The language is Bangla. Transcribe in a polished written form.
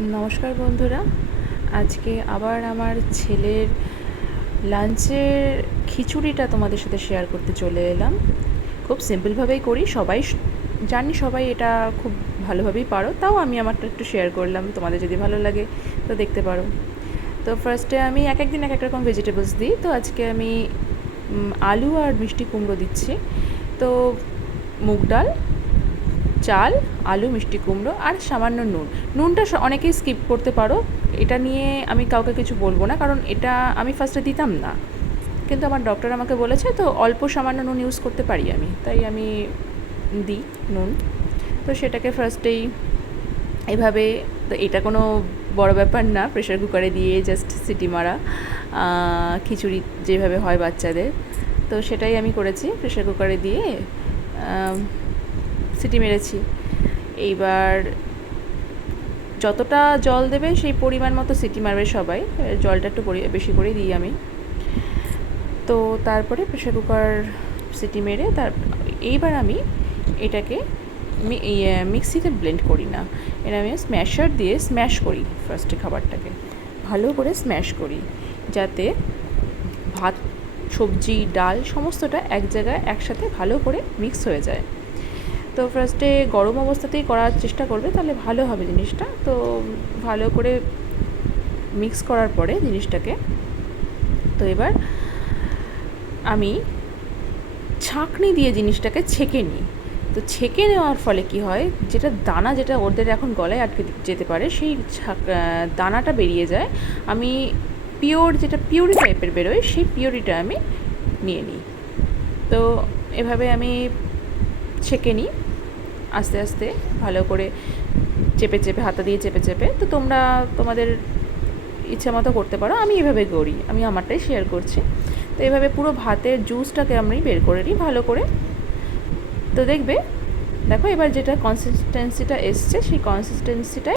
নমস্কার বন্ধুরা, আজকে আবার আমার ছেলের লাঞ্চের খিচুড়িটা তোমাদের সাথে শেয়ার করতে চলে এলাম। খুব সিম্পলভাবেই করি, জানি সবাই এটা খুব ভালোভাবেই পারো, তাও আমি আমারটা একটু শেয়ার করলাম, তোমাদের যদি ভালো লাগে তো দেখতে পারো। তো ফার্স্টে আমি এক একদিন এক এক রকম ভেজিটেবলস দিই, তো আজকে আমি আলু আর মিষ্টি কুমড়ো দিচ্ছি। তো মুগ ডাল, চাল, আলু, মিষ্টি কুমড়ো আর সামান্য নুনটা অনেকেই স্কিপ করতে পারো। এটা নিয়ে আমি কাউকে কিছু বলবো না, কারণ এটা আমি ফার্স্টে দিতাম না, কিন্তু আমার ডক্টর আমাকে বলেছে তো অল্প সামান্য নুন ইউজ করতে পারি আমি, তাই আমি দিই নুন। তো সেটাকে ফার্স্টেই এভাবে, তো এটা কোনো বড় ব্যাপার না, প্রেশার কুকারে দিয়ে জাস্ট সিটি মারা খিচুড়ি যেভাবে হয় বাচ্চাদের, তো সেটাই আমি করেছি, প্রেশার কুকারে দিয়ে সিটি মেরেছি। এইবার যতটা জল দেবে সেই পরিমাণ মতো সিটি মারবে সবাই, জলটা একটু বেশি করেই দিই আমি। তো তারপরে প্রেশার কুকার সিটি মেরে এইবার আমি এটাকে মিক্সিতে ব্লেন্ড করি না, এটা আমি স্ম্যাশার দিয়ে স্ম্যাশ করি। ফার্স্টে খাবারটাকে ভালো করে স্ম্যাশ করি, যাতে ভাত, সবজি, ডাল সমস্তটা এক জায়গায় একসাথে ভালো করে মিক্স হয়ে যায়। তো ফার্স্টে গরম অবস্থাতেই করার চেষ্টা করবে, তাহলে ভালো হবে জিনিসটা। তো ভালো করে মিক্স করার পরে জিনিসটাকে, তো এবার আমি ছাঁকনি দিয়ে জিনিসটাকে ছেঁকে নিই। তো ছেঁকে নেওয়ার ফলে কি হয়, দানা যেটা ওদের এখন গলায় আটকে যেতে পারে, সেই দানাটা বেরিয়ে যায়। আমি যেটা পিউরি টাইপের বেরোয়, সেই পিউরিটা আমি নিয়ে নিই। তো এভাবে আমি ছেঁকে নিই আস্তে আস্তে, ভালো করে চেপে চেপে, হাতা দিয়ে চেপে চেপে। তো তোমরা তোমাদের ইচ্ছা মতো করতে পারো, আমি এভাবে করি, আমি আমারটাই শেয়ার করছি। তো এভাবে পুরো ভাতের জুসটাকে আমি বের করে নিই ভালো করে। তো দেখো এবার যেটা কনসিস্টেন্সিটা এসছে, সেই কনসিস্টেন্সিটাই